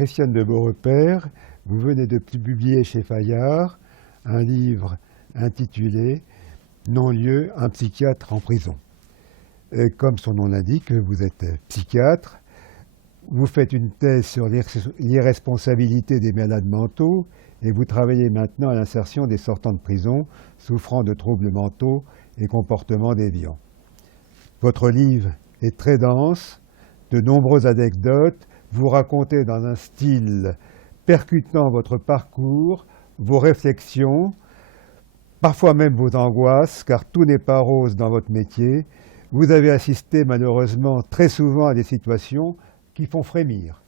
Christiane de Beaurepaire, vous venez de publier chez Fayard un livre intitulé « Non-lieu, un psychiatre en prison ». Comme son nom l'indique, vous êtes psychiatre, vous faites une thèse sur l'irresponsabilité des malades mentaux et vous travaillez maintenant à l'insertion des sortants de prison souffrant de troubles mentaux et comportements déviants. Votre livre est très dense, de nombreuses anecdotes, vous racontez dans un style percutant votre parcours, vos réflexions, parfois même vos angoisses, car tout n'est pas rose dans votre métier. Vous avez assisté malheureusement très souvent à des situations qui font frémir.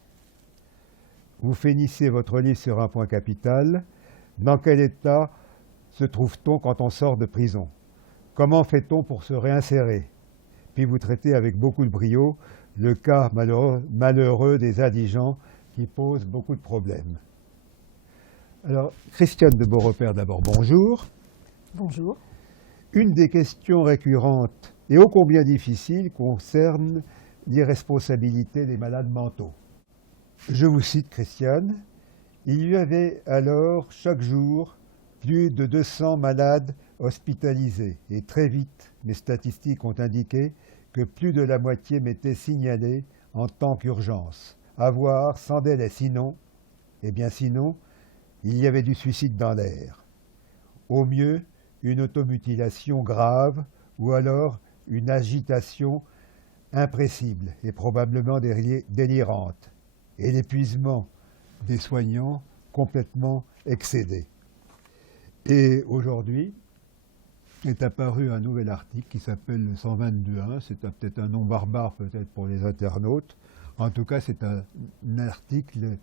Vous finissez votre livre sur un point capital. Dans quel état se trouve-t-on quand on sort de prison? Comment fait-on pour se réinsérer? Puis vous traitez avec beaucoup de brio le cas malheureux des indigents qui posent beaucoup de problèmes. Alors, Christiane de Beaurepaire, d'abord, bonjour. Bonjour. Une des questions récurrentes et ô combien difficiles concerne l'irresponsabilité des malades mentaux. Je vous cite, Christiane, « Il y avait alors chaque jour plus de 200 malades hospitalisés et très vite, les statistiques ont indiqué que plus de la moitié m'était signalée en tant qu'urgence, à voir sans délai. Sinon, eh bien sinon, il y avait du suicide dans l'air. Au mieux, une automutilation grave ou alors une agitation impressible et probablement délirante, et l'épuisement des soignants complètement excédés. » Et aujourd'hui est apparu un nouvel article qui s'appelle le 122.1. C'est peut-être un nom barbare peut-être pour les internautes. En tout cas, c'est un article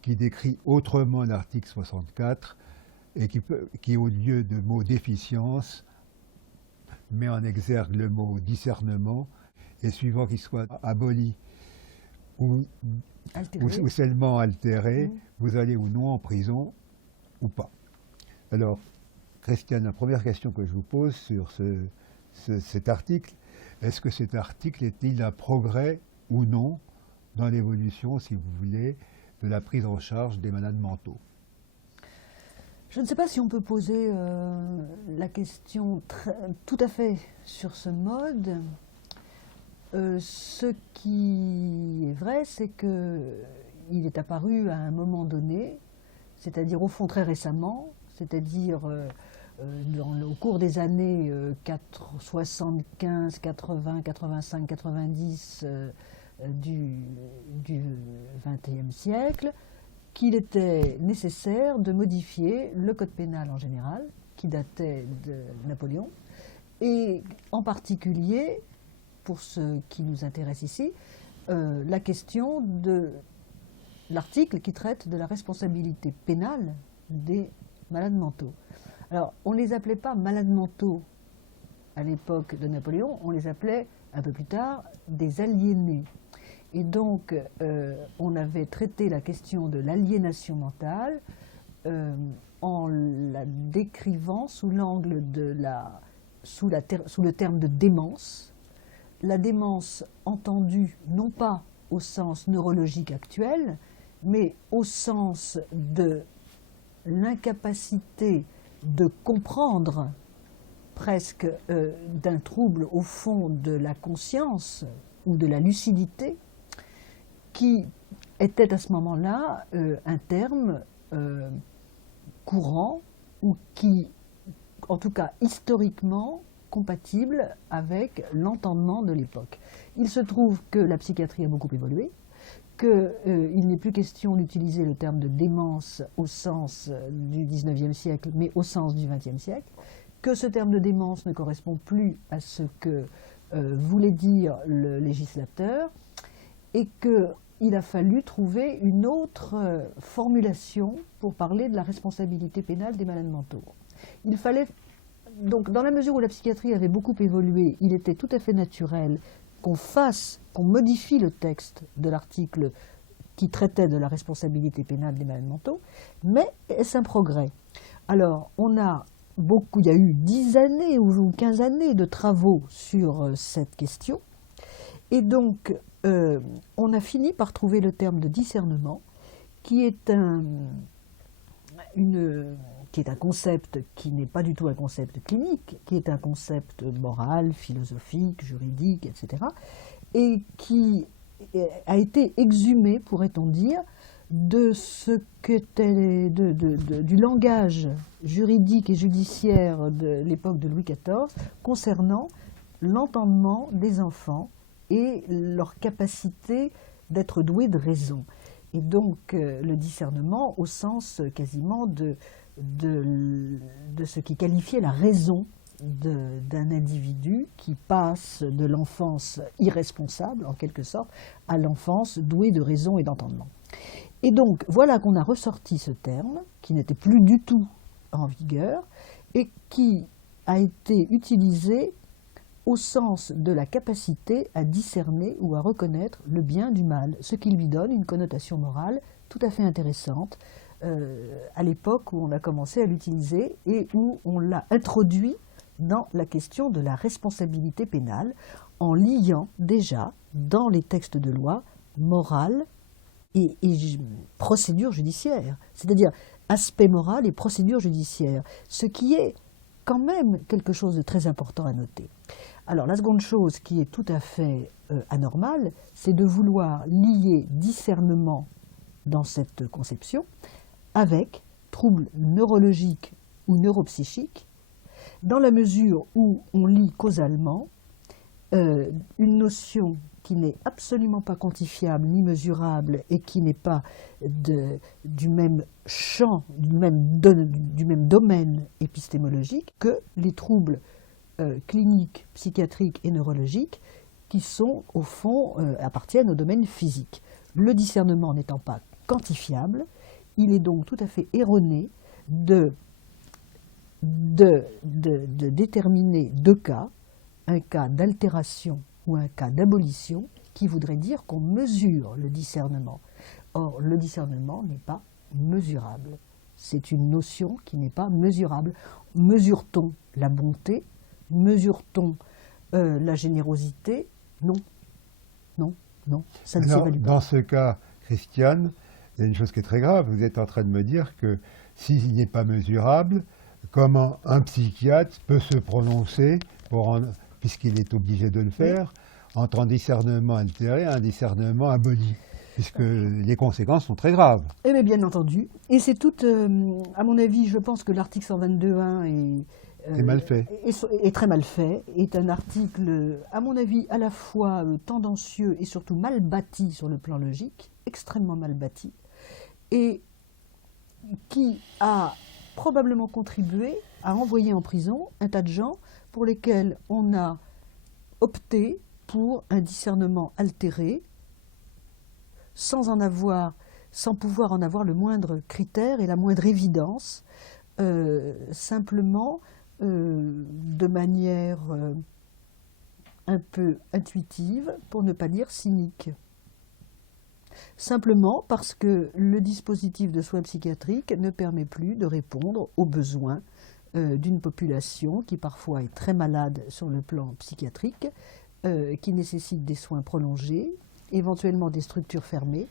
qui décrit autrement l'article 64 et qui, au lieu de mot déficience, met en exergue le mot discernement, et suivant qu'il soit aboli ou seulement altéré, vous allez ou non en prison ou pas. Alors, Christiane, la première question que je vous pose sur cet article, est-ce que cet article est-il un progrès ou non dans l'évolution, si vous voulez, de la prise en charge des malades mentaux? Je ne sais pas si on peut poser la question tout à fait sur ce mode. Ce qui est vrai, c'est qu'il est apparu à un moment donné, c'est-à-dire au fond très récemment, c'est-à-dire au cours des années 75, 80, 85, 90 du XXe siècle, qu'il était nécessaire de modifier le code pénal en général, qui datait de Napoléon, et en particulier, pour ce qui nous intéresse ici, la question de l'article qui traite de la responsabilité pénale des malades mentaux. Alors, on ne les appelait pas malades mentaux à l'époque de Napoléon, on les appelait un peu plus tard des aliénés. Et donc, on avait traité la question de l'aliénation mentale en la décrivant sous l'angle de sous le terme de démence. La démence entendue non pas au sens neurologique actuel, mais au sens de l'incapacité de comprendre presque d'un trouble au fond de la conscience ou de la lucidité, qui était à ce moment-là un terme courant ou qui, en tout cas historiquement, compatible avec l'entendement de l'époque. Il se trouve que la psychiatrie a beaucoup évolué, qu'il n'est plus question d'utiliser le terme de démence au sens du XIXe siècle, mais au sens du XXe siècle, que ce terme de démence ne correspond plus à ce que voulait dire le législateur, et qu'il a fallu trouver une autre formulation pour parler de la responsabilité pénale des malades mentaux. Il fallait, donc, dans la mesure où la psychiatrie avait beaucoup évolué, il était tout à fait naturel qu'on modifie le texte de l'article qui traitait de la responsabilité pénale des malades mentaux, mais est-ce un progrès? Alors, il y a eu 10 années ou 15 années de travaux sur cette question, et donc on a fini par trouver le terme de discernement, qui est qui est un concept qui n'est pas du tout un concept clinique, qui est un concept moral, philosophique, juridique, etc., et qui a été exhumé, pourrait-on dire, de ce qu'était du langage juridique et judiciaire de l'époque de Louis XIV concernant l'entendement des enfants et leur capacité d'être doués de raison. Et donc le discernement au sens quasiment de ce qui qualifiait la raison d'un individu qui passe de l'enfance irresponsable, en quelque sorte, à l'enfance douée de raison et d'entendement. Et donc, voilà qu'on a ressorti ce terme, qui n'était plus du tout en vigueur, et qui a été utilisé au sens de la capacité à discerner ou à reconnaître le bien du mal, ce qui lui donne une connotation morale tout à fait intéressante à l'époque où on a commencé à l'utiliser et où on l'a introduit dans la question de la responsabilité pénale, en liant déjà dans les textes de loi morale et procédure judiciaire, c'est-à-dire aspect moral et procédure judiciaire, ce qui est quand même quelque chose de très important à noter. Alors la seconde chose qui est tout à fait anormale, c'est de vouloir lier discernement dans cette conception avec troubles neurologiques ou neuropsychiques, dans la mesure où on lie causalement une notion qui n'est absolument pas quantifiable ni mesurable et qui n'est pas du même champ, du même domaine épistémologique que les troubles cliniques, psychiatriques et neurologiques qui sont, au fond, appartiennent au domaine physique. Le discernement n'étant pas quantifiable, il est donc tout à fait erroné de déterminer deux cas, un cas d'altération ou un cas d'abolition, qui voudrait dire qu'on mesure le discernement. Or, le discernement n'est pas mesurable. C'est une notion qui n'est pas mesurable. Mesure-t-on la bonté? Mesure-t-on la générosité? Non. Non, non, ça ne s'évalue pas. Dans ce cas, Christiane, il y a une chose qui est très grave. Vous êtes en train de me dire que s'il n'est pas mesurable, comment un psychiatre peut se prononcer, puisqu'il est obligé de le faire, entre un discernement altéré et un discernement aboli, puisque les conséquences sont très graves. Eh bien entendu. Et c'est tout, à mon avis, je pense que l'article 122.1 est mal fait. Est très mal fait, est un article, à mon avis, à la fois tendancieux et surtout mal bâti sur le plan logique, extrêmement mal bâti, et qui a probablement contribué à envoyer en prison un tas de gens pour lesquels on a opté pour un discernement altéré, sans pouvoir en avoir le moindre critère et la moindre évidence, simplement de manière un peu intuitive, pour ne pas dire cynique. Simplement parce que le dispositif de soins psychiatriques ne permet plus de répondre aux besoins d'une population qui parfois est très malade sur le plan psychiatrique, qui nécessite des soins prolongés, éventuellement des structures fermées,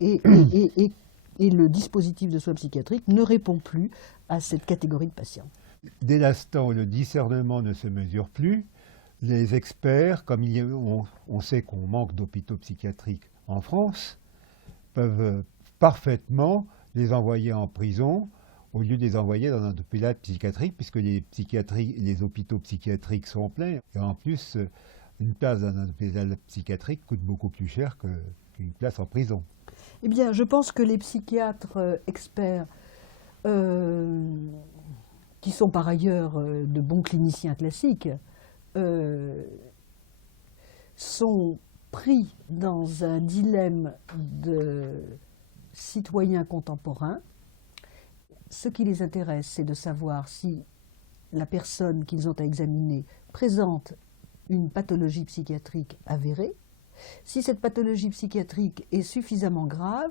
et le dispositif de soins psychiatriques ne répond plus à cette catégorie de patients. Dès l'instant où le discernement ne se mesure plus, les experts, comme on sait qu'on manque d'hôpitaux psychiatriques en France, peuvent parfaitement les envoyer en prison au lieu de les envoyer dans un hôpital psychiatrique, puisque les hôpitaux psychiatriques sont pleins. Et en plus, une place dans un hôpital psychiatrique coûte beaucoup plus cher qu'une place en prison. Eh bien, je pense que les psychiatres experts, qui sont par ailleurs de bons cliniciens classiques, sont pris dans un dilemme de citoyens contemporains. Ce qui les intéresse, c'est de savoir si la personne qu'ils ont à examiner présente une pathologie psychiatrique avérée, si cette pathologie psychiatrique est suffisamment grave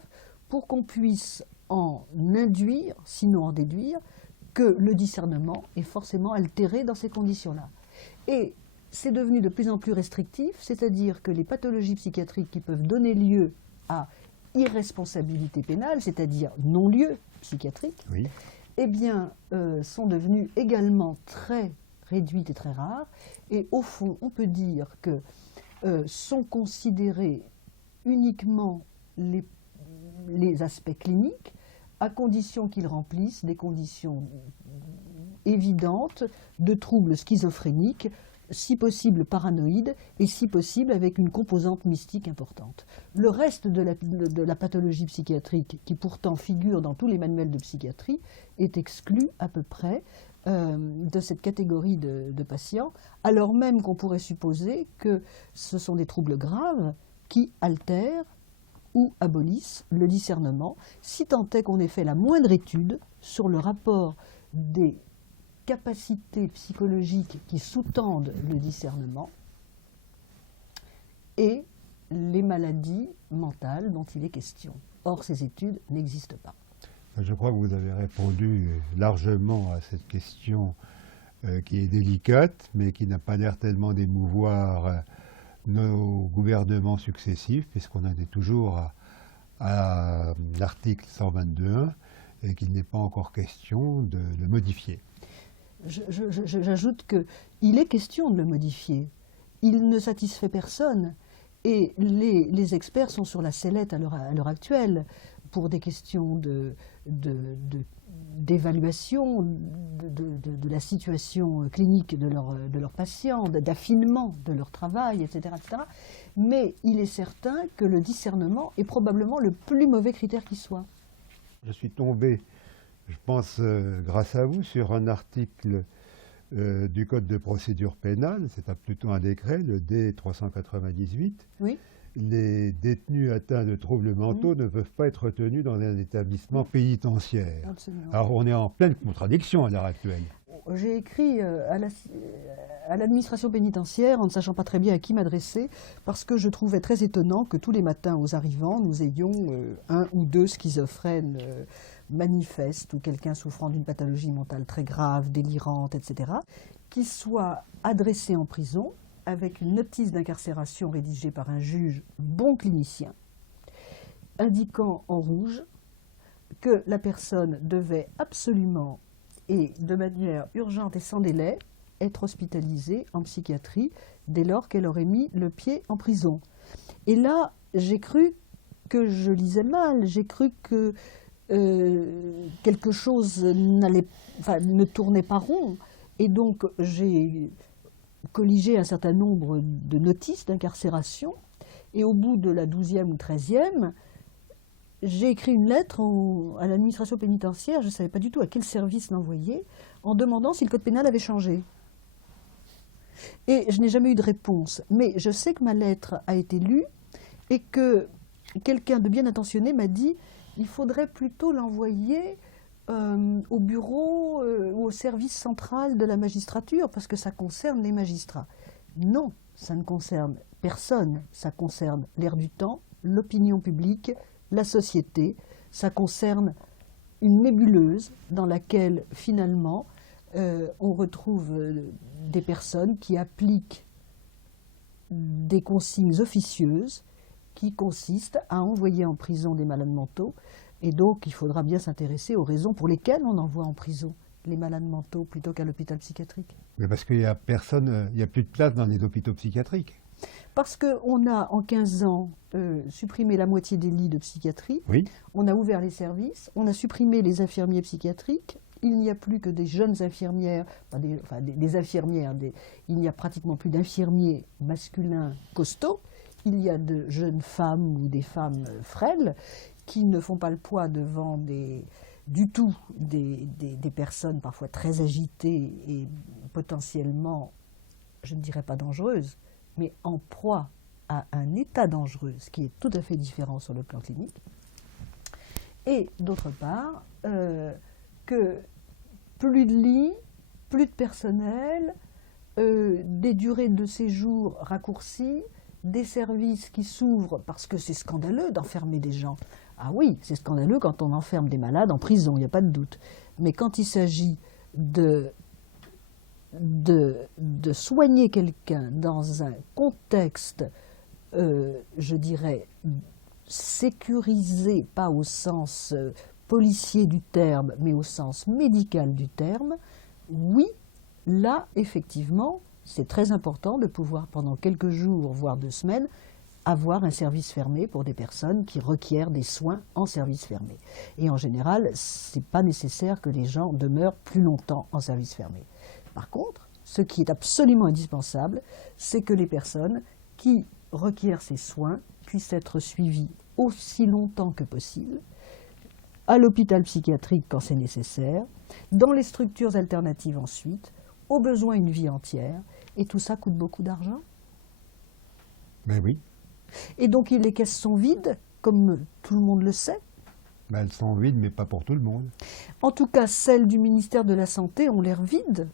pour qu'on puisse en induire, sinon en déduire, que le discernement est forcément altéré dans ces conditions-là. Et c'est devenu de plus en plus restrictif, c'est-à-dire que les pathologies psychiatriques qui peuvent donner lieu à irresponsabilité pénale, c'est-à-dire non-lieu psychiatrique, Oui. eh bien, sont devenues également très réduites et très rares. Et au fond, on peut dire que sont considérés uniquement les aspects cliniques, à condition qu'ils remplissent des conditions évidentes de troubles schizophréniques, si possible paranoïdes, et si possible avec une composante mystique importante. Le reste de la pathologie psychiatrique, qui pourtant figure dans tous les manuels de psychiatrie, est exclu à peu près de cette catégorie de patients, alors même qu'on pourrait supposer que ce sont des troubles graves qui altèrent ou abolissent le discernement, si tant est qu'on ait fait la moindre étude sur le rapport des capacités psychologiques qui sous-tendent le discernement et les maladies mentales dont il est question. Or, ces études n'existent pas. Je crois que vous avez répondu largement à cette question qui est délicate, mais qui n'a pas l'air tellement d'émouvoir nos gouvernements successifs, puisqu'on en est toujours à l'article 122.1 et qu'il n'est pas encore question de le modifier. J'ajoute qu'il est question de le modifier. Il ne satisfait personne. Et les experts sont sur la sellette à l'heure actuelle pour des questions d'évaluation de la situation clinique de leurs patients, d'affinement de leur travail, etc., etc. Mais il est certain que le discernement est probablement le plus mauvais critère qui soit. Je suis tombé, je pense, grâce à vous, sur un article du Code de procédure pénale, c'est plutôt un décret, le D398. Oui. Les détenus atteints de troubles mentaux ne peuvent pas être retenus dans un établissement pénitentiaire. Absolument. Alors on est en pleine contradiction à l'heure actuelle. J'ai écrit à l'administration pénitentiaire en ne sachant pas très bien à qui m'adresser, parce que je trouvais très étonnant que tous les matins aux arrivants, nous ayons un ou deux schizophrènes manifestes ou quelqu'un souffrant d'une pathologie mentale très grave, délirante, etc., qui soient adressés en prison avec une notice d'incarcération rédigée par un juge bon clinicien, indiquant en rouge que la personne devait absolument et de manière urgente et sans délai être hospitalisée en psychiatrie dès lors qu'elle aurait mis le pied en prison. Et là, j'ai cru que je lisais mal, j'ai cru que quelque chose ne tournait pas rond. Et donc, j'ai colligé un certain nombre de notices d'incarcération. Et au bout de la 12e ou 13e, j'ai écrit une lettre à l'administration pénitentiaire, je ne savais pas du tout à quel service l'envoyer, en demandant si le code pénal avait changé. Et je n'ai jamais eu de réponse. Mais je sais que ma lettre a été lue et que quelqu'un de bien intentionné m'a dit il faudrait plutôt l'envoyer au bureau ou au service central de la magistrature, parce que ça concerne les magistrats. Non, ça ne concerne personne. Ça concerne l'air du temps, l'opinion publique, la société. Ça concerne une nébuleuse dans laquelle, finalement, on retrouve des personnes qui appliquent des consignes officieuses qui consistent à envoyer en prison des malades mentaux. Et donc, il faudra bien s'intéresser aux raisons pour lesquelles on envoie en prison les malades mentaux plutôt qu'à l'hôpital psychiatrique. Mais parce qu'il n'y a personne, il n'y a plus de place dans les hôpitaux psychiatriques. Parce qu'on a, en 15 ans, supprimé la moitié des lits de psychiatrie, Oui. On a ouvert les services, on a supprimé les infirmiers psychiatriques, il n'y a plus que des jeunes infirmières, des infirmières, il n'y a pratiquement plus d'infirmiers masculins costauds, il y a de jeunes femmes ou des femmes frêles qui ne font pas le poids devant des personnes parfois très agitées et potentiellement, je ne dirais pas dangereuses, mais en proie à un état dangereux, ce qui est tout à fait différent sur le plan clinique. Et d'autre part, que plus de lits, plus de personnel, des durées de séjour raccourcies, des services qui s'ouvrent, parce que c'est scandaleux d'enfermer des gens. Ah oui, c'est scandaleux quand on enferme des malades en prison, il n'y a pas de doute. Mais quand il s'agit de soigner quelqu'un dans un contexte, je dirais, sécurisé, pas au sens policier du terme, mais au sens médical du terme, oui, là, effectivement, c'est très important de pouvoir, pendant quelques jours, voire 2 semaines, avoir un service fermé pour des personnes qui requièrent des soins en service fermé. Et en général, ce n'est pas nécessaire que les gens demeurent plus longtemps en service fermé. Par contre, ce qui est absolument indispensable, c'est que les personnes qui requièrent ces soins puissent être suivies aussi longtemps que possible, à l'hôpital psychiatrique quand c'est nécessaire, dans les structures alternatives ensuite, au besoin une vie entière, et tout ça coûte beaucoup d'argent. Ben oui. Et donc les caisses sont vides, comme tout le monde le sait. Ben, elles sont vides, mais pas pour tout le monde. En tout cas, celles du ministère de la Santé ont l'air vides.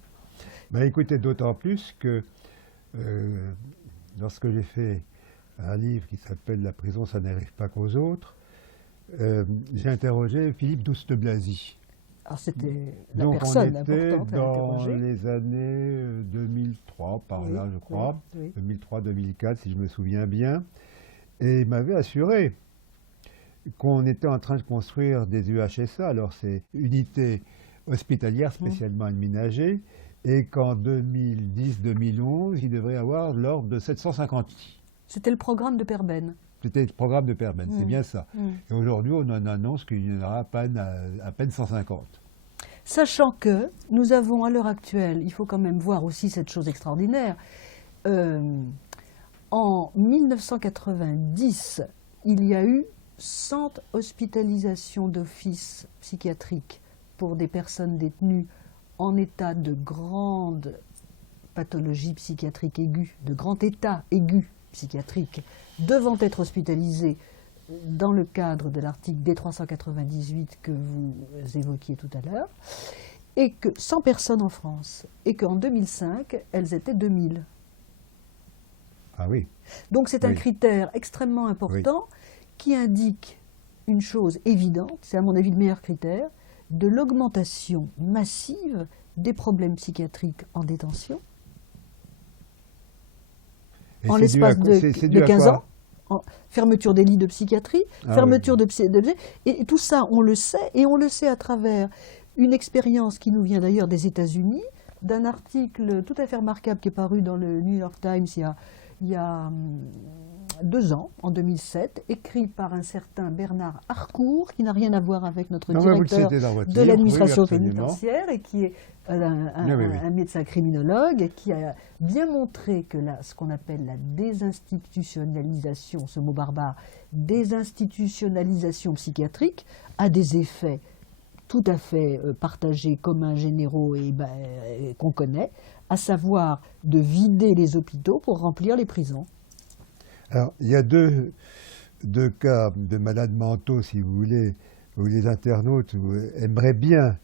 Ben, écoutez, d'autant plus que lorsque j'ai fait un livre qui s'appelle « La prison, ça n'arrive pas qu'aux autres », j'ai interrogé Philippe Douste-Blazy. Alors c'était la Donc personne on était importante à dans interroger. les années 2003, par Oui, là, je crois, oui. 2003-2004, si je me souviens bien, et il m'avait assuré qu'on était en train de construire des UHSA, alors c'est unités hospitalières spécialement aménagées, et qu'en 2010-2011, il devrait y avoir l'ordre de 750 lits. C'était le programme de Perben. C'était le programme de Perben, c'est bien ça. Mm. Et aujourd'hui, on en annonce qu'il y en aura à peine 150. Sachant que nous avons à l'heure actuelle, il faut quand même voir aussi cette chose extraordinaire, en 1990, il y a eu 100 hospitalisations d'office psychiatriques pour des personnes détenues en état de grande pathologie psychiatrique aiguë, de grand état aigu psychiatrique, devant être hospitalisées dans le cadre de l'article D398 que vous évoquiez tout à l'heure, et que 100 personnes en France, et qu'en 2005, elles étaient 2000. Ah oui. Donc c'est un Oui. critère extrêmement important qui indique une chose évidente, c'est à mon avis le meilleur critère, de l'augmentation massive des problèmes psychiatriques en détention, Et en c'est dû à l'espace quoi- de, c'est de dû à 15 quoi ans, en fermeture des lits de psychiatrie, Ah fermeture oui. et tout ça on le sait, et on le sait à travers une expérience qui nous vient d'ailleurs des États-Unis, d'un article tout à fait remarquable qui est paru dans le New York Times il y a 2 ans, en 2007, écrit par un certain Bernard Harcourt, qui n'a rien à voir avec notre Non, mais vous le directeur citez dans votre de livre, l'administration oui, absolument. pénitentiaire, et qui est Oui. un médecin criminologue, et qui a bien montré que ce qu'on appelle la désinstitutionnalisation, ce mot barbare, désinstitutionnalisation psychiatrique, a des effets tout à fait partagés, communs, généraux et qu'on connaît, à savoir de vider les hôpitaux pour remplir les prisons. Alors, il y a deux cas de malades mentaux, si vous voulez, où les internautes aimeraient bien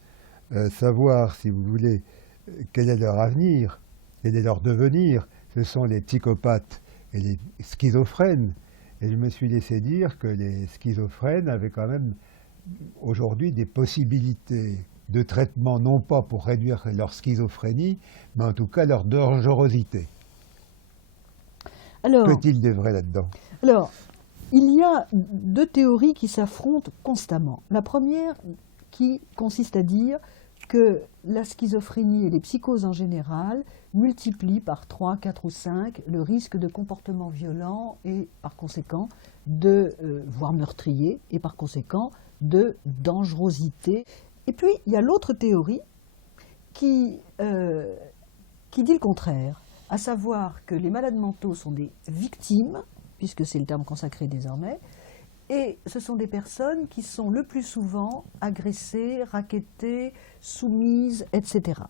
savoir, si vous voulez, quel est leur avenir, quel est leur devenir. Ce sont les psychopathes et les schizophrènes. Et je me suis laissé dire que les schizophrènes avaient quand même aujourd'hui des possibilités de traitement, non pas pour réduire leur schizophrénie, mais en tout cas leur dangerosité. Alors, Peut-il des vrais là-dedans? Alors, il y a 2 théories qui s'affrontent constamment. La première qui consiste à dire que la schizophrénie et les psychoses en général multiplient par 3, 4 ou 5 le risque de comportement violent et par conséquent voire meurtrier, et par conséquent de dangerosité. Et puis il y a l'autre théorie qui dit le contraire, à savoir que les malades mentaux sont des victimes, puisque c'est le terme consacré désormais, et ce sont des personnes qui sont le plus souvent agressées, racketées, soumises, etc.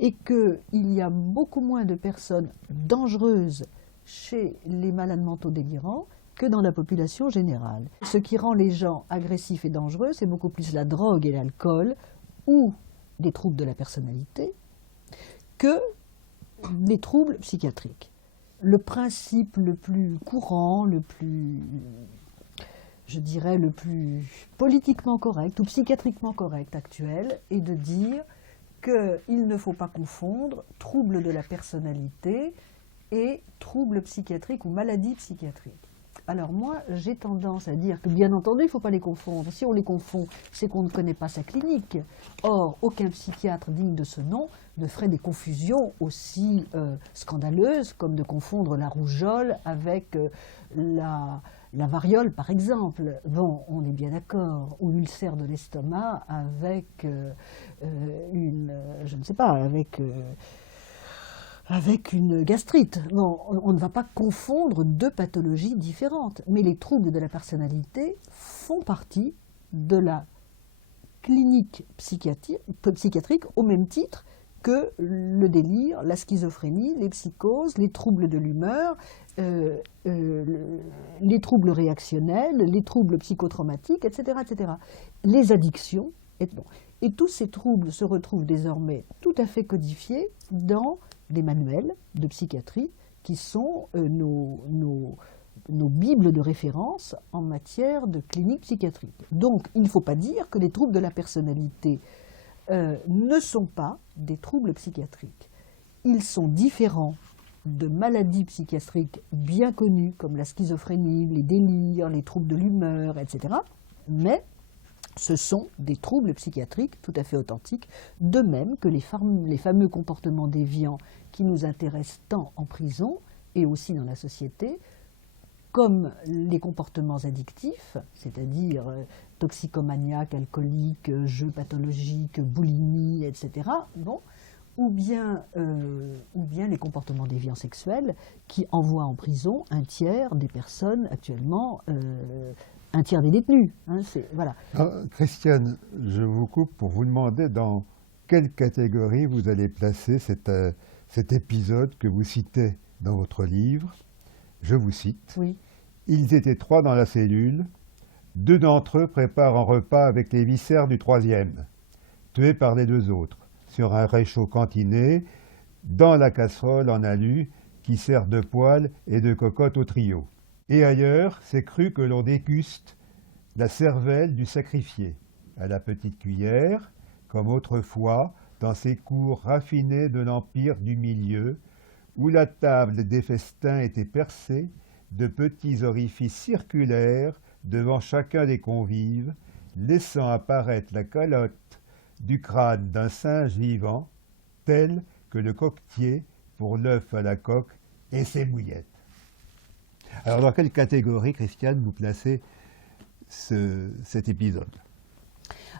Et qu'il y a beaucoup moins de personnes dangereuses chez les malades mentaux délirants que dans la population générale. Ce qui rend les gens agressifs et dangereux, c'est beaucoup plus la drogue et l'alcool, ou des troubles de la personnalité, que les troubles psychiatriques. Le principe le plus courant, le plus, je dirais, le plus politiquement correct ou psychiatriquement correct actuel est de dire qu'il ne faut pas confondre troubles de la personnalité et troubles psychiatriques ou maladies psychiatriques. Alors moi, j'ai tendance à dire que, bien entendu, il ne faut pas les confondre. Si on les confond, c'est qu'on ne connaît pas sa clinique. Or, aucun psychiatre digne de ce nom ne ferait des confusions aussi scandaleuses comme de confondre la rougeole avec la variole, par exemple. Bon, on est bien d'accord. Ou l'ulcère de l'estomac avec je ne sais pas, avec une gastrite. Non, on ne va pas confondre deux pathologies différentes. Mais les troubles de la personnalité font partie de la clinique psychiatrique au même titre que le délire, la schizophrénie, les psychoses, les troubles de l'humeur, les troubles réactionnels, les troubles psychotraumatiques, etc., etc. Les addictions. Et tous ces troubles se retrouvent désormais tout à fait codifiés dans des manuels de psychiatrie qui sont nos bibles de référence en matière de clinique psychiatrique. Donc, il ne faut pas dire que les troubles de la personnalité ne sont pas des troubles psychiatriques. Ils sont différents de maladies psychiatriques bien connues comme la schizophrénie, les délires, les troubles de l'humeur, etc. Mais ce sont des troubles psychiatriques tout à fait authentiques, de même que les fameux comportements déviants qui nous intéressent tant en prison et aussi dans la société, comme les comportements addictifs, c'est-à-dire toxicomaniaque, alcoolique, jeux pathologiques, boulimie, etc., bon, ou bien les comportements déviants sexuels qui envoient en prison un tiers des personnes actuellement, un tiers des détenus. Hein, voilà. Christiane, je vous coupe pour vous demander dans quelle catégorie vous allez placer cet épisode que vous citez dans votre livre. Je vous cite. Oui. Ils étaient 3 dans la cellule. 2 d'entre eux préparent un repas avec les viscères du 3e, tués par les 2 autres, sur un réchaud cantiné, dans la casserole en alu qui sert de poêle et de cocotte au trio. Et ailleurs, c'est cru que l'on déguste la cervelle du sacrifié, à la petite cuillère, comme autrefois dans ces cours raffinés de l'Empire du Milieu, où la table des festins était percée de petits orifices circulaires devant chacun des convives, laissant apparaître la calotte du crâne d'un singe vivant, tel que le coquetier pour l'œuf à la coque et ses mouillettes. Alors, dans quelle catégorie, Christiane, vous placez cet épisode?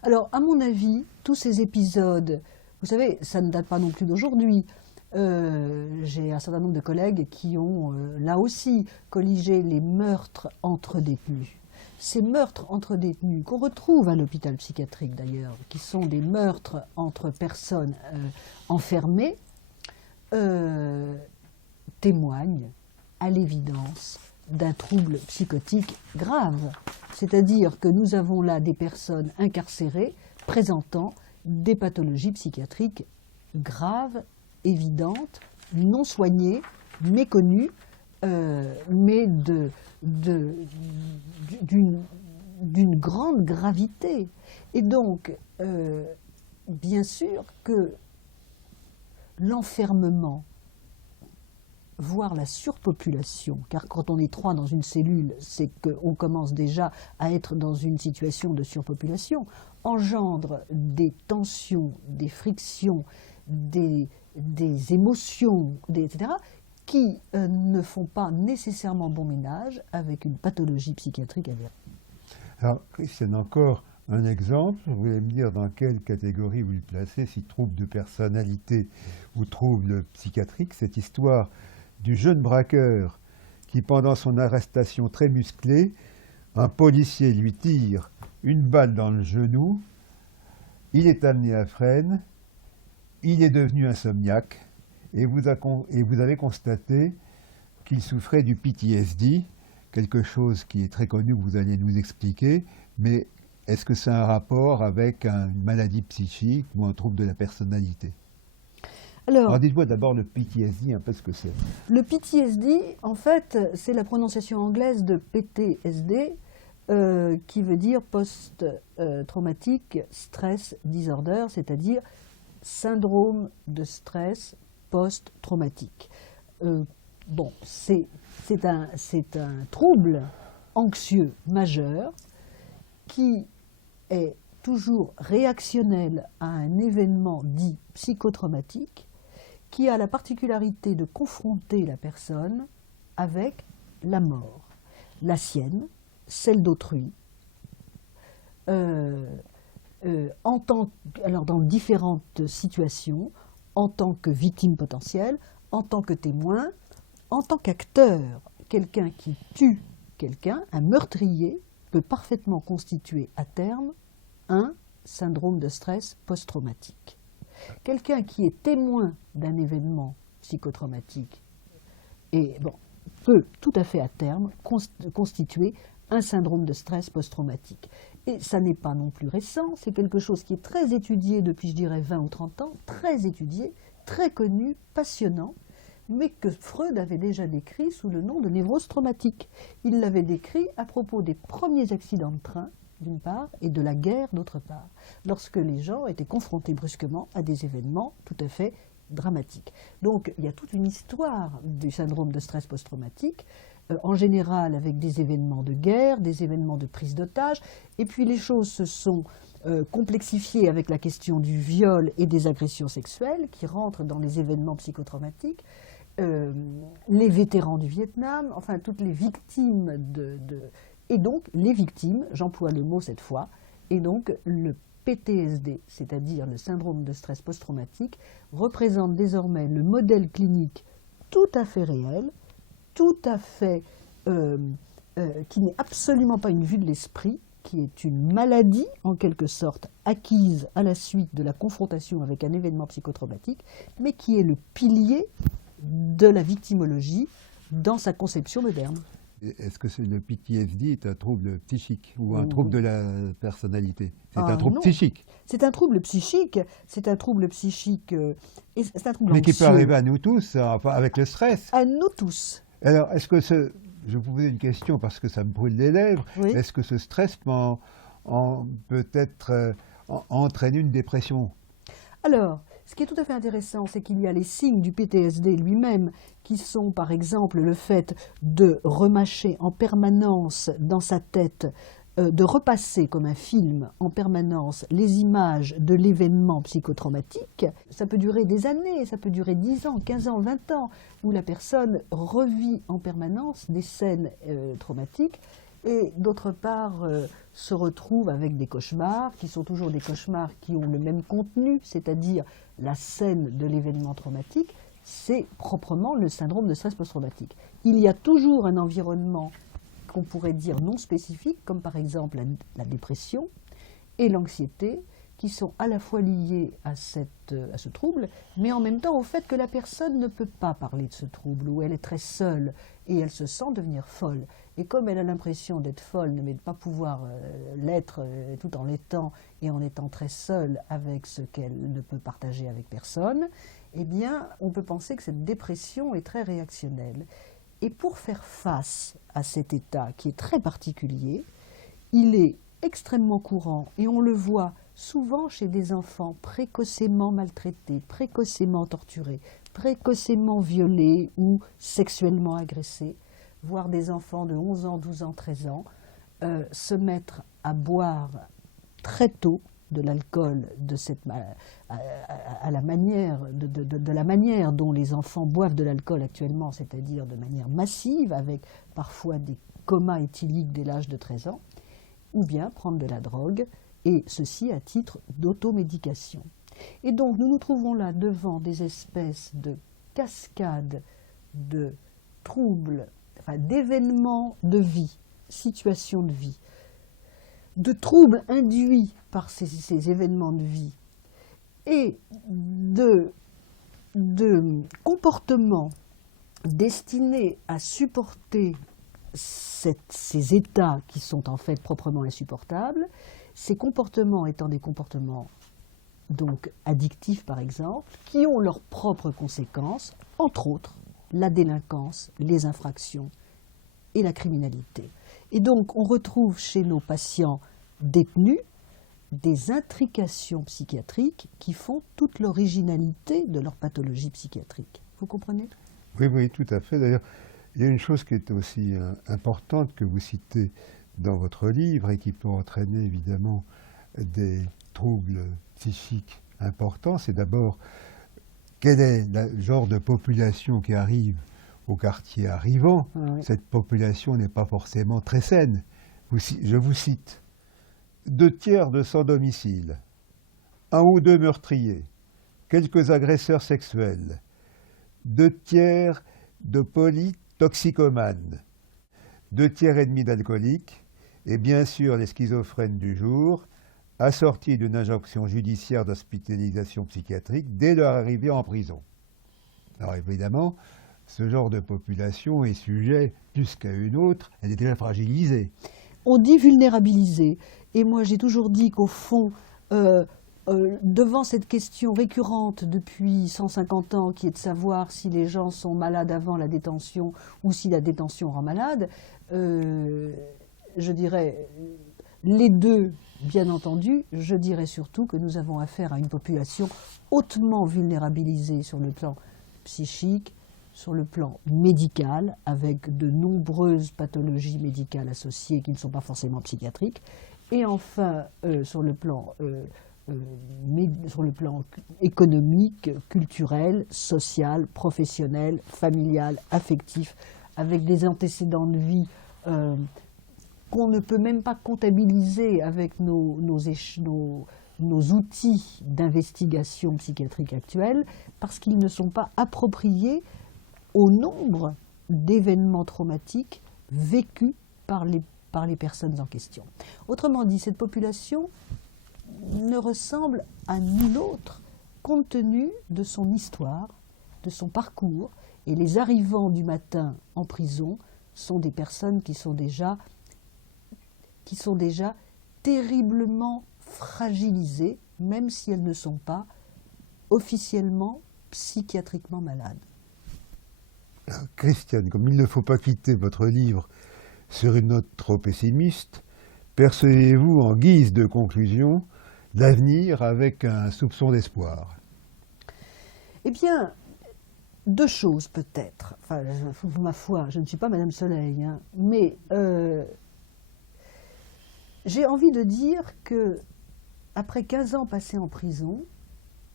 Alors, à mon avis, tous ces épisodes, vous savez, ça ne date pas non plus d'aujourd'hui. J'ai un certain nombre de collègues qui ont, là aussi, colligé les meurtres entre détenus. Ces meurtres entre détenus, qu'on retrouve à l'hôpital psychiatrique d'ailleurs, qui sont des meurtres entre personnes enfermées, témoignent à l'évidence d'un trouble psychotique grave. C'est-à-dire que nous avons là des personnes incarcérées présentant des pathologies psychiatriques graves, évidentes, non soignées, méconnues, mais d'une grande gravité. Et donc, bien sûr que l'enfermement, voire la surpopulation, car quand on est 3 dans une cellule, c'est qu'on commence déjà à être dans une situation de surpopulation, engendre des tensions, des frictions, des émotions, etc., qui ne font pas nécessairement bon ménage avec une pathologie psychiatrique avérée. Alors, Christiane, encore un exemple. Vous voulez me dire dans quelle catégorie vous le placez, si trouble de personnalité ou trouble psychiatrique, cette histoire du jeune braqueur qui, pendant son arrestation très musclée, un policier lui tire une balle dans le genou, il est amené à Fresnes, il est devenu insomniaque, et vous avez constaté qu'il souffrait du PTSD, quelque chose qui est très connu, que vous allez nous expliquer, mais est-ce que c'est un rapport avec une maladie psychique ou un trouble de la personnalité? Alors dites-moi d'abord le PTSD, un peu ce que c'est. Le PTSD, en fait, c'est la prononciation anglaise de PTSD, qui veut dire post-traumatic stress disorder, c'est-à-dire syndrome de stress post-traumatique. bon, c'est un trouble anxieux majeur qui est toujours réactionnel à un événement dit psychotraumatique, qui a la particularité de confronter la personne avec la mort, la sienne, celle d'autrui, alors dans différentes situations, en tant que victime potentielle, en tant que témoin, en tant qu'acteur. Quelqu'un qui tue quelqu'un, un meurtrier, peut parfaitement constituer à terme un syndrome de stress post-traumatique. Quelqu'un qui est témoin d'un événement psychotraumatique peut tout à fait à terme constituer un syndrome de stress post-traumatique. Et ça n'est pas non plus récent, c'est quelque chose qui est très étudié depuis, je dirais, 20 ou 30 ans, très étudié, très connu, passionnant, mais que Freud avait déjà décrit sous le nom de névrose traumatique. Il l'avait décrit à propos des premiers accidents de train, d'une part, et de la guerre, d'autre part, lorsque les gens étaient confrontés brusquement à des événements tout à fait dramatiques. Donc, il y a toute une histoire du syndrome de stress post-traumatique, en général avec des événements de guerre, des événements de prise d'otages, et puis les choses se sont complexifiées avec la question du viol et des agressions sexuelles qui rentrent dans les événements psychotraumatiques, les vétérans du Vietnam, enfin toutes les victimes et donc les victimes, j'emploie le mot cette fois, et donc le PTSD, c'est-à-dire le syndrome de stress post-traumatique, représente désormais le modèle clinique tout à fait réel, tout à fait, qui n'est absolument pas une vue de l'esprit, qui est une maladie en quelque sorte acquise à la suite de la confrontation avec un événement psychotraumatique, mais qui est le pilier de la victimologie dans sa conception moderne. Est-ce que le PTSD est un trouble psychique ou un trouble de la personnalité? C'est un trouble non. psychique. C'est un trouble psychique, c'est un trouble psychique, et c'est un trouble mais anxieux. qui peut arriver à nous tous, enfin, avec le stress. À nous tous. Alors, est-ce que je vais vous poser une question parce que ça me brûle les lèvres. Oui. Est-ce que ce stress peut-être entraîner une dépression? Alors, ce qui est tout à fait intéressant, c'est qu'il y a les signes du PTSD lui-même, qui sont par exemple le fait de remâcher en permanence dans sa tête, de repasser comme un film en permanence les images de l'événement psychotraumatique. Ça peut durer des années, ça peut durer 10 ans, 15 ans, 20 ans, où la personne revit en permanence des scènes traumatiques, et d'autre part se retrouve avec des cauchemars, qui sont toujours des cauchemars qui ont le même contenu, c'est-à-dire la scène de l'événement traumatique, c'est proprement le syndrome de stress post-traumatique. Il y a toujours un environnement qu'on pourrait dire non spécifique, comme par exemple la dépression et l'anxiété, qui sont à la fois liés à ce trouble, mais en même temps au fait que la personne ne peut pas parler de ce trouble, où elle est très seule et elle se sent devenir folle. Et comme elle a l'impression d'être folle, mais de ne pas pouvoir l'être tout en l'étant et en étant très seule avec ce qu'elle ne peut partager avec personne, eh bien, on peut penser que cette dépression est très réactionnelle. Et pour faire face à cet état qui est très particulier, il est extrêmement courant, et on le voit souvent chez des enfants précocement maltraités, précocement torturés, précocement violés ou sexuellement agressés, voire des enfants de 11 ans, 12 ans, 13 ans, se mettre à boire très tôt de l'alcool à la manière de la manière dont les enfants boivent de l'alcool actuellement, c'est-à-dire de manière massive, avec parfois des comas éthyliques dès l'âge de 13 ans, ou bien prendre de la drogue, et ceci à titre d'automédication. Et donc nous nous trouvons là devant des espèces de cascades de troubles, enfin, d'événements de vie, situations de vie, de troubles induits par ces événements de vie et de comportements destinés à supporter ces états qui sont en fait proprement insupportables, ces comportements étant des comportements donc addictifs par exemple, qui ont leurs propres conséquences, entre autres la délinquance, les infractions et la criminalité. Et donc on retrouve chez nos patients détenus des intrications psychiatriques qui font toute l'originalité de leur pathologie psychiatrique. Vous comprenez ? Oui, oui, tout à fait. D'ailleurs, il y a une chose qui est aussi importante que vous citez dans votre livre et qui peut entraîner évidemment des troubles psychiques importants. C'est d'abord quel est le genre de population qui arrive au quartier arrivant. Ah oui. Cette population n'est pas forcément très saine. Je vous cite. 2 tiers de sans domicile, 1 ou 2 meurtriers, quelques agresseurs sexuels, 2 tiers de polytoxicomanes, 2 tiers et demi d'alcooliques, et bien sûr les schizophrènes du jour, assortis d'une injonction judiciaire d'hospitalisation psychiatrique dès leur arrivée en prison. Alors évidemment, ce genre de population est sujet, plus qu'à une autre, elle est déjà fragilisée. On dit vulnérabilisé. Et moi, j'ai toujours dit qu'au fond, devant cette question récurrente depuis 150 ans, qui est de savoir si les gens sont malades avant la détention ou si la détention rend malade, je dirais les deux, bien entendu. Je dirais surtout que nous avons affaire à une population hautement vulnérabilisée sur le plan psychique, sur le plan médical, avec de nombreuses pathologies médicales associées qui ne sont pas forcément psychiatriques, et enfin sur le plan économique, culturel, social, professionnel, familial, affectif, avec des antécédents de vie qu'on ne peut même pas comptabiliser avec nos outils d'investigation psychiatrique actuels, parce qu'ils ne sont pas appropriés au nombre d'événements traumatiques vécus par les personnes en question. Autrement dit, cette population ne ressemble à nulle autre, compte tenu de son histoire, de son parcours, et les arrivants du matin en prison sont des personnes qui sont déjà terriblement fragilisées, même si elles ne sont pas officiellement psychiatriquement malades. Christiane, comme il ne faut pas quitter votre livre sur une note trop pessimiste, percevez-vous en guise de conclusion l'avenir avec un soupçon d'espoir? Eh bien, 2 choses peut-être. Enfin, ma foi, je ne suis pas Madame Soleil, hein, mais j'ai envie de dire que après 15 ans passés en prison,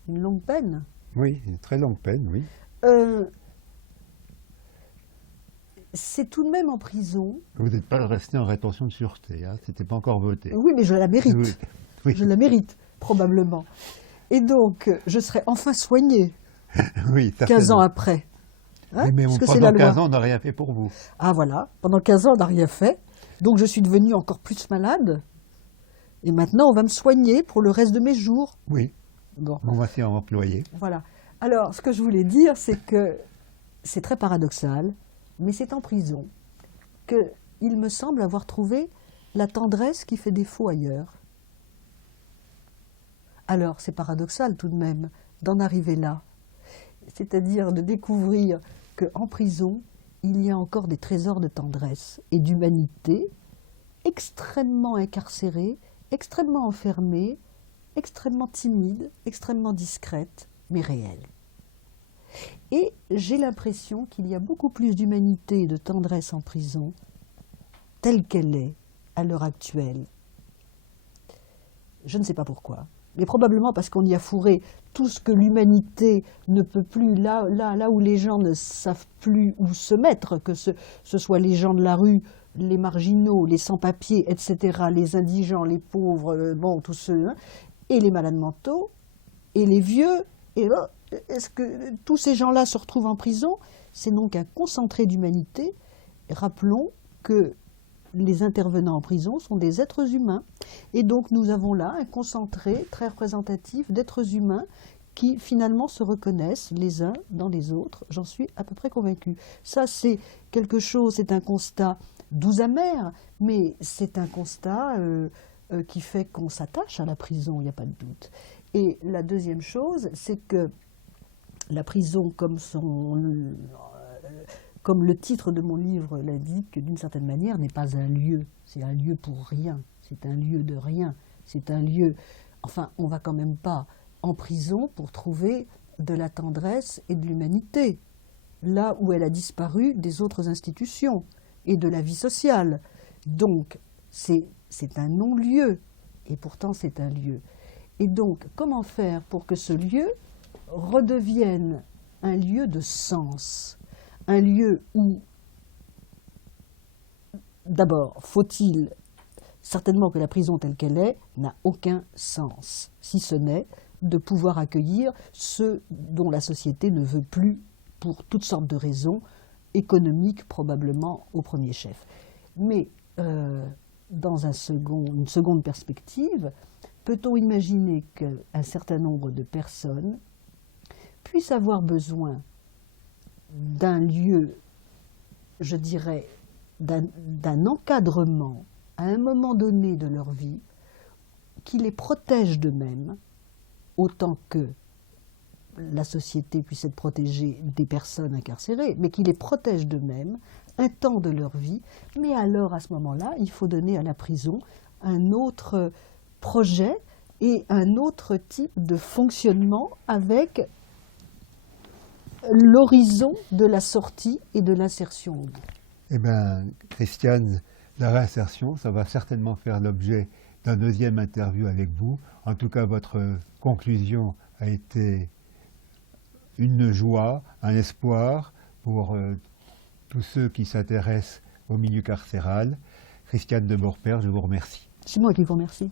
une longue peine. Oui, une très longue peine, oui. C'est tout de même en prison. Vous n'êtes pas resté en rétention de sûreté, hein, c'était pas encore voté. Oui, mais je la mérite. Oui. Oui. Je la mérite, probablement. Et donc, je serai enfin soignée Oui, 15 ans après. Hein, oui, mais parce que c'est pendant la loi. 15 ans, on n'a rien fait pour vous. Ah voilà, pendant 15 ans, on n'a rien fait. Donc, je suis devenue encore plus malade. Et maintenant, on va me soigner pour le reste de mes jours. Oui, Bon, on va s'y employer. voilà. Alors, ce que je voulais dire, c'est que c'est très paradoxal, mais c'est en prison qu'il me semble avoir trouvé la tendresse qui fait défaut ailleurs. Alors, c'est paradoxal tout de même d'en arriver là. C'est-à-dire de découvrir qu'en prison, il y a encore des trésors de tendresse et d'humanité extrêmement incarcérés, extrêmement enfermés, extrêmement timides, extrêmement discrètes, mais réelles. Et j'ai l'impression qu'il y a beaucoup plus d'humanité et de tendresse en prison, telle qu'elle est à l'heure actuelle. Je ne sais pas pourquoi, mais probablement parce qu'on y a fourré tout ce que l'humanité ne peut plus, là où les gens ne savent plus où se mettre, que ce soit les gens de la rue, les marginaux, les sans-papiers, etc., les indigents, les pauvres, bon, tous ceux, hein, et les malades mentaux, et les vieux, et est-ce que tous ces gens-là se retrouvent en prison? C'est donc un concentré d'humanité. Rappelons que les intervenants en prison sont des êtres humains. Et donc nous avons là un concentré très représentatif d'êtres humains qui finalement se reconnaissent les uns dans les autres. J'en suis à peu près convaincue. Ça, c'est quelque chose, c'est un constat doux amer, mais c'est un constat qui fait qu'on s'attache à la prison, il n'y a pas de doute. Et la deuxième chose, c'est que la prison, comme le titre de mon livre l'indique, d'une certaine manière, n'est pas un lieu. C'est un lieu pour rien. C'est un lieu de rien. C'est un lieu... Enfin, on ne va quand même pas en prison pour trouver de la tendresse et de l'humanité. là où elle a disparu des autres institutions et de la vie sociale. Donc, c'est un non-lieu, et pourtant c'est un lieu. Et donc, comment faire pour que ce lieu redevienne un lieu de sens, un lieu où, d'abord, faut-il certainement que la prison telle qu'elle est n'a aucun sens, si ce n'est de pouvoir accueillir ceux dont la société ne veut plus pour toutes sortes de raisons, économiques probablement au premier chef. Mais dans une seconde perspective, peut-on imaginer qu'un certain nombre de personnes puissent avoir besoin d'un lieu, je dirais, d'un encadrement à un moment donné de leur vie qui les protège d'eux-mêmes, autant que la société puisse être protégée des personnes incarcérées, mais qui les protège d'eux-mêmes un temps de leur vie. Mais alors, à ce moment-là, il faut donner à la prison un autre projet et un autre type de fonctionnement avec l'horizon de la sortie et de l'insertion au bout. Eh bien, Christiane, la réinsertion, ça va certainement faire l'objet d'un deuxième interview avec vous. En tout cas, votre conclusion a été une joie, un espoir pour tous ceux qui s'intéressent au milieu carcéral. Christiane de Beaurepaire, je vous remercie. C'est moi qui vous remercie.